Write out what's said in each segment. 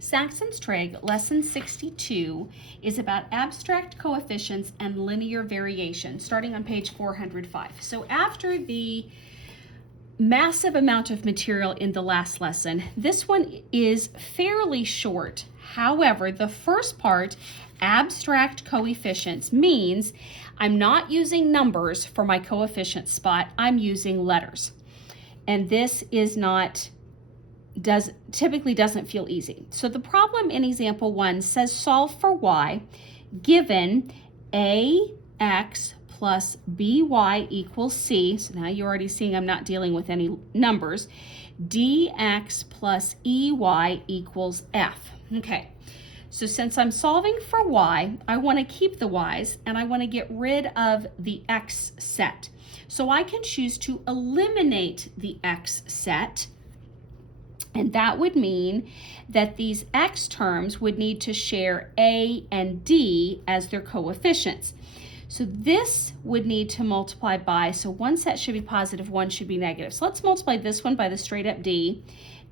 Saxon's Trig, lesson 62, is about abstract coefficients and linear variation, starting on page 405. So after the massive amount of material in the last lesson, this one is fairly short. However, the first part, abstract coefficients, means I'm not using numbers for my coefficient spot, I'm using letters. And this is not typically doesn't feel easy. So the problem in example 1 says solve for y given ax plus by equals c. So now you're already seeing I'm not dealing with any numbers. Dx plus ey equals f. Okay, so since I'm solving for y, I want to keep the y's and I want to get rid of the x set. So I can choose to eliminate the x set. And that would mean that these x terms would need to share a and d as their coefficients. So this would need to multiply by, so one set should be positive, one should be negative. So let's multiply this one by the straight up d,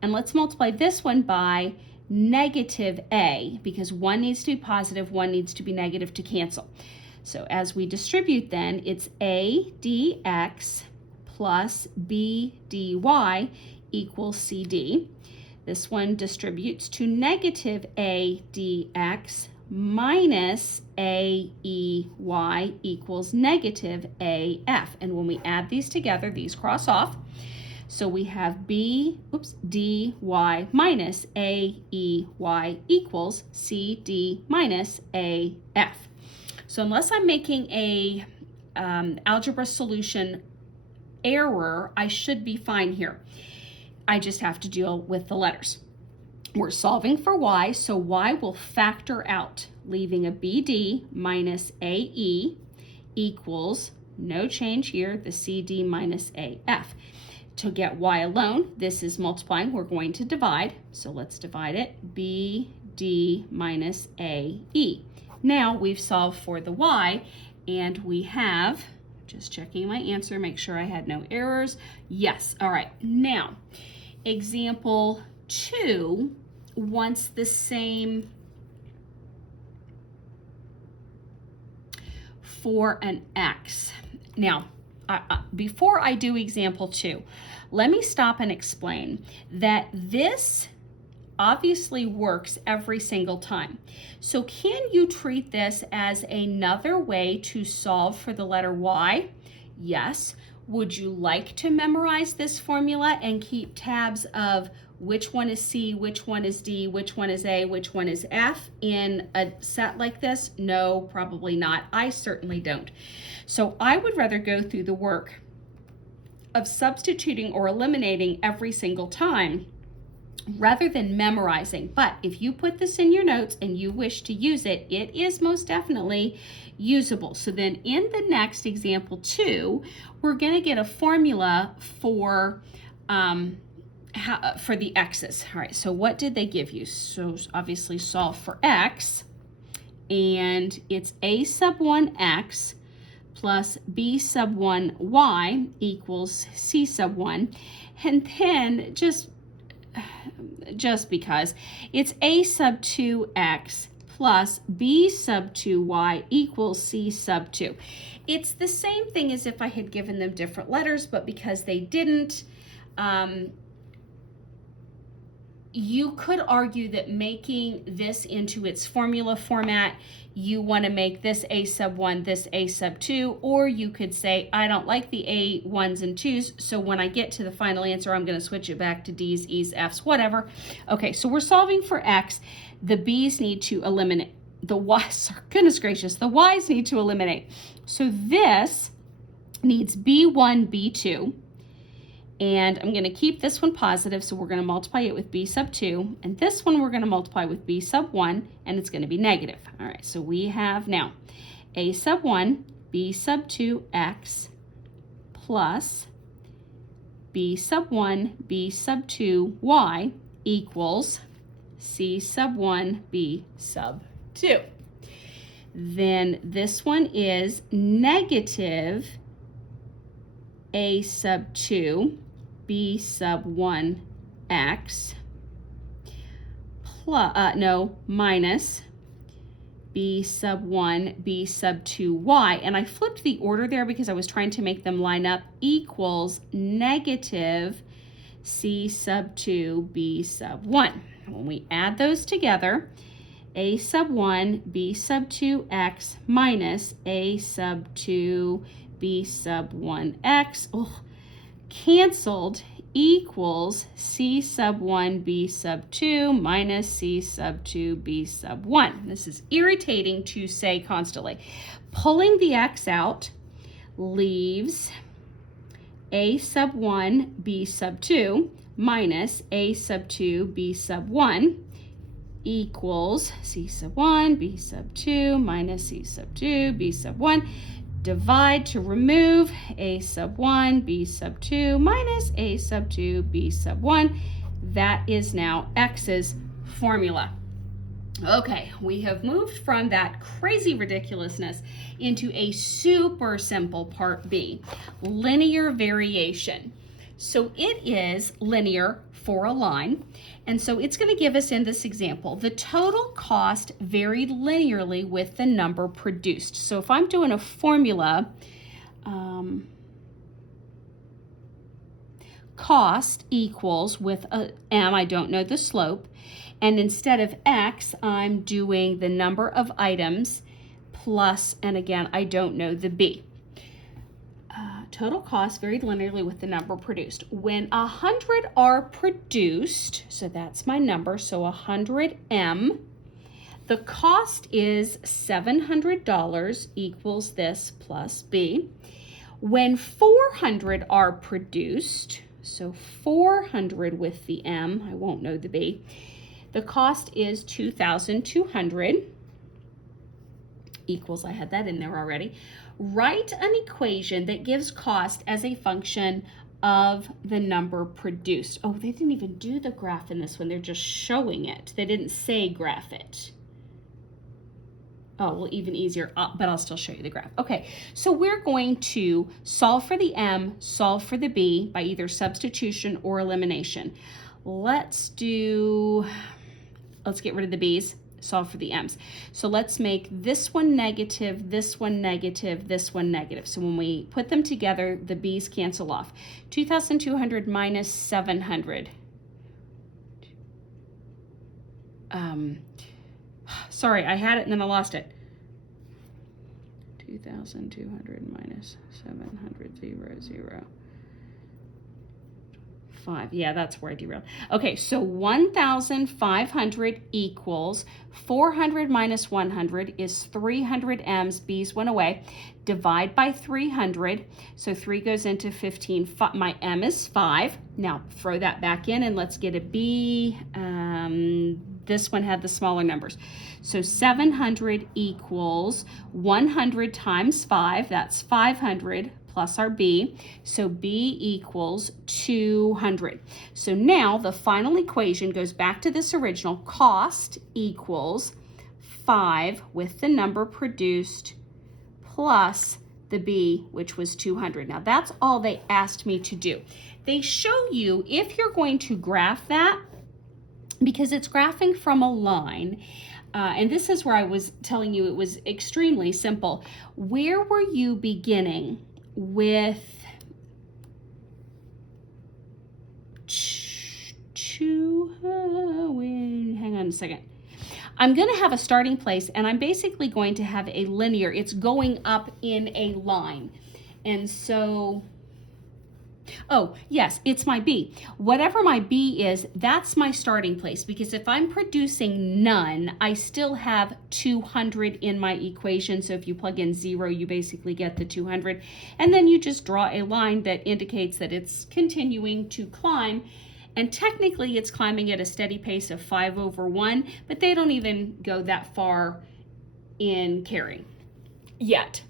and let's multiply this one by negative a, because one needs to be positive, one needs to be negative to cancel. So as we distribute then, it's a dx plus b dy equals cd. This one distributes to negative a dx minus a e y equals negative a f. And when we add these together, these cross off. So we have dy minus a e y equals cd minus a f. So unless I'm making a algebra solution error, I should be fine here. I just have to deal with the letters. We're solving for y, so y will factor out, leaving a bd minus ae equals, no change here, the cd minus af. To get y alone, this is multiplying, we're going to divide. So let's divide it, bd minus ae. Now we've solved for the y, and we have, just checking my answer, make sure I had no errors. Yes, all right. Now, example 2 wants the same for an x. Now, before I do example 2, let me stop and explain that this obviously works every single time. So can you treat this as another way to solve for the letter y? Yes. Would you like to memorize this formula and keep tabs of which one is C, which one is D, which one is A, which one is F in a set like this? No, probably not. I certainly don't. So I would rather go through the work of substituting or eliminating every single time rather than memorizing. But if you put this in your notes and you wish to use it, it is most definitely usable. So then in the next example 2, we're going to get a formula for the x's. All right, so what did they give you? So obviously solve for x, and it's a sub 1x plus b sub 1 y equals c sub 1, and then just because it's a sub 2x plus b sub 2y equals c sub 2. It's the same thing as if I had given them different letters, but because they didn't, you could argue that making this into its formula format, you want to make this a sub 1, this a sub 2, or you could say, I don't like the a 1s and 2s, so when I get to the final answer, I'm going to switch it back to d's, e's, f's, whatever. Okay, so we're solving for x. The b's need to eliminate. The y's, goodness gracious, the y's need to eliminate. So this needs b1, b2. And I'm going to keep this one positive, so we're going to multiply it with b sub 2. And this one we're going to multiply with b sub 1, and it's going to be negative. All right, so we have now a sub 1, b sub 2, x plus b sub 1, b sub 2, y equals c sub 1, b sub 2. Then this one is negative a sub 2, b sub 1 x minus b sub 1, b sub 2y. And I flipped the order there because I was trying to make them line up, equals negative c sub 2, b sub 1. When we add those together, a sub 1, b sub 2x minus a sub 2, b sub 1x, canceled, equals c sub 1, b sub 2 minus c sub 2, b sub 1. This is irritating to say constantly. Pulling the x out leaves a sub 1, b sub 2 minus a sub 2, b sub 1 equals c sub 1, b sub 2 minus c sub 2, b sub 1. Divide to remove a sub 1, b sub 2 minus a sub 2, b sub 1. That is now x's formula. Okay, we have moved from that crazy ridiculousness into a super simple part B, linear variation. So it is linear for a line, and so it's going to give us in this example, the total cost varied linearly with the number produced. So if I'm doing a formula, cost equals with a m, I don't know the slope, and instead of x, I'm doing the number of items plus, and again, I don't know the b. Total cost varied linearly with the number produced. When 100 are produced, so that's my number, so 100M, the cost is $700 equals this plus B. When 400 are produced, so 400 with the M, I won't know the B, the cost is 2,200 equals, I had that in there already. Write an equation that gives cost as a function of the number produced. Oh, they didn't even do the graph in this one. They're just showing it. They didn't say graph it. Oh, well, even easier, but I'll still show you the graph. Okay, so we're going to solve for the M, solve for the B by either substitution or elimination. Let's get rid of the B's. Solve for the m's. So let's make this one negative, this one negative, this one negative. So when we put them together, the b's cancel off. 2,200 minus 700. Sorry, I had it and then I lost it. 2,200 minus 700, 0. 5. Yeah, that's where I derailed. Okay, so 1,500 equals 400 minus 100 is 300 m's. B's went away. Divide by 300. So 3 goes into 15. My m is 5. Now throw that back in and let's get a b. This one had the smaller numbers. So 700 equals 100 times 5. That's 500. Plus our b, so b equals 200. So now the final equation goes back to this original, cost equals 5 with the number produced plus the b, which was 200. Now that's all they asked me to do. They show you if you're going to graph that, because it's graphing from a line, and this is where I was telling you it was extremely simple. Where were you beginning with hang on a second. I'm going to have a starting place and I'm basically going to have a linear. It's going up in a line. And so, oh, yes, it's my B. Whatever my B is, that's my starting place, because if I'm producing none, I still have 200 in my equation. So if you plug in 0, you basically get the 200. And then you just draw a line that indicates that it's continuing to climb. And technically, it's climbing at a steady pace of 5/1, but they don't even go that far in carrying yet.